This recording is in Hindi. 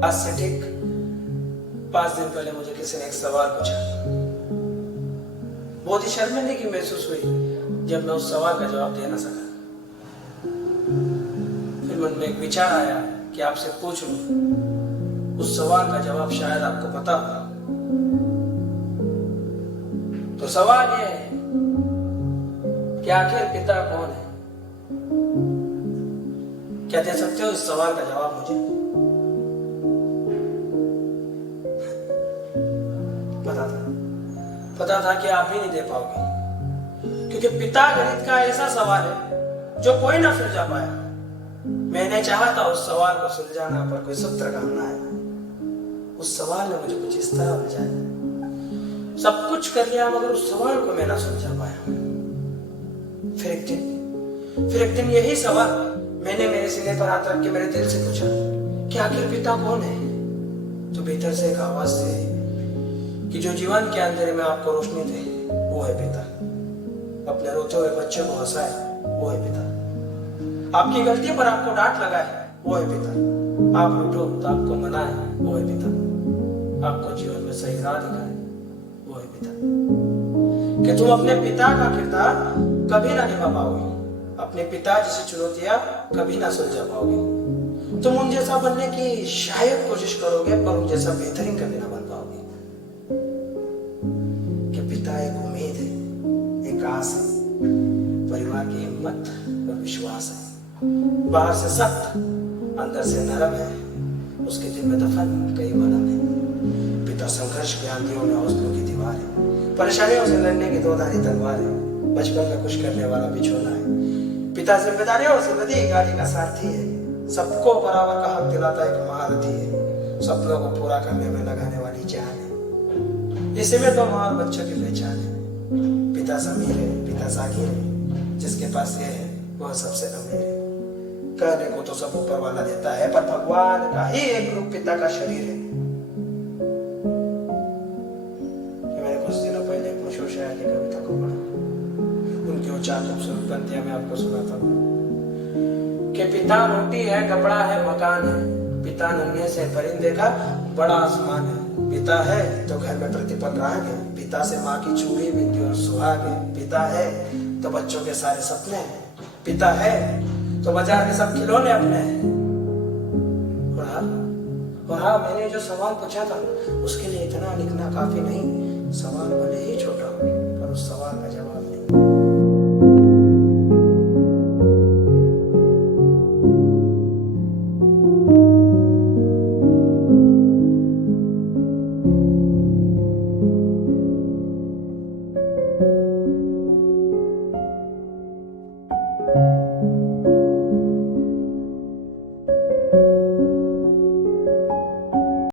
आज से ठीक 5 दिन पहले मुझे किसी ने एक सवाल पूछा। बहुत ही शर्मिंदगी महसूस हुई जब मैं उस सवाल का जवाब दे ना सका। फिर मन में एक विचार आया कि आपसे पूछ लूं। उस सवाल का जवाब शायद आपको पता हो। तो सवाल ये है कि आखिर पिता कौन है? क्या दे सकते हो इस सवाल का जवाब मुझे? पता था कि आप भी नहीं दे पाओगे, क्योंकि पिता गणित का ऐसा सवाल है जो कोई ना सुलझा पाया। मैंने चाहा था उस सवाल को सुलझाना, पर कोई सूत्र काम ना आया। उस सवाल ने मुझे कुछ इस तरह उलझाया, सब कुछ कर लिया मगर उस सवाल को मैं ना सुलझा पाया। फिर एक दिन यही सवाल मैंने मेरे सीने पर हाथ रख के मेरे दिल से पूछा कि आखिर पिता कौन है? तो भीतर से एक आवाज थी कि जो जीवन के अंधेरे में आपको रोशनी दे वो है पिता। अपने रोते हुए बच्चे को हंसाए वो है पिता। आपकी गलती पर आपको डांट लगाए वो है पिता। आप उठो तो आपको मनाए वो है पिता। आपको जीवन में सही राह दिखाए वो है पिता। कि तुम अपने पिता का किरदार कभी ना निभा पाओगे, अपने पिता जैसी चुनौतियां कभी ना सुलझा पाओगे। तुम उन जैसा बनने की शायद कोशिश करोगे, पर उन जैसा बेहतरीन कभी ना बन पाओगे। कि पिता एक उम्मीद है, एक आस है, परिवार की हिम्मत और विश्वास है। बाहर से सख्त, अंदर से नरम है, उसके दिल में दफन कई मरम है। पिता संघर्ष के आंधियों में हौसलों की दीवार है, परेशानियों से लड़ने की दोधारी तलवार है, बचपन में खुश करने वाला बिछोना है। पिता जिम्मेदारियों से लदी गाड़ी का सारथी है, सबको बराबर का हक दिलाता एक महारथी है, सपनों को पूरा करने में लगाने वाली जान है। इसी में तो माँ और बच्चों की पहचान है। पिता समीर है, पिता जागीर है, जिसके पास ये है वह सबसे अमीर है। कहने को तो सब ऊपर वाला देता है, पर भगवान का ही एक रूप पिता का शरीर है। मैंने कुछ दिनों पहले एक मशहूर शायर की कविता को पढ़ा, उनकी वो 4 खूबसूरत पंक्तियां मैं आपको सुनाता हूँ। कि पिता रोटी है, कपड़ा है, मकान है, पिता नन्हे से परिंदे का बड़ा आसमान है। पिता है तो घर में प्रतिपल राग है, पिता से माँ की चूड़ी बिंदी और सुहाग है। पिता है तो बच्चों के सारे सपने हैं, पिता है तो बाजार के सब खिलौने अपने हैं। और हाँ, मैंने जो सवाल पूछा था उसके लिए इतना लिखना काफी नहीं। सवाल भले ही छोटा हो, पर उस सवाल का जवाब नहीं।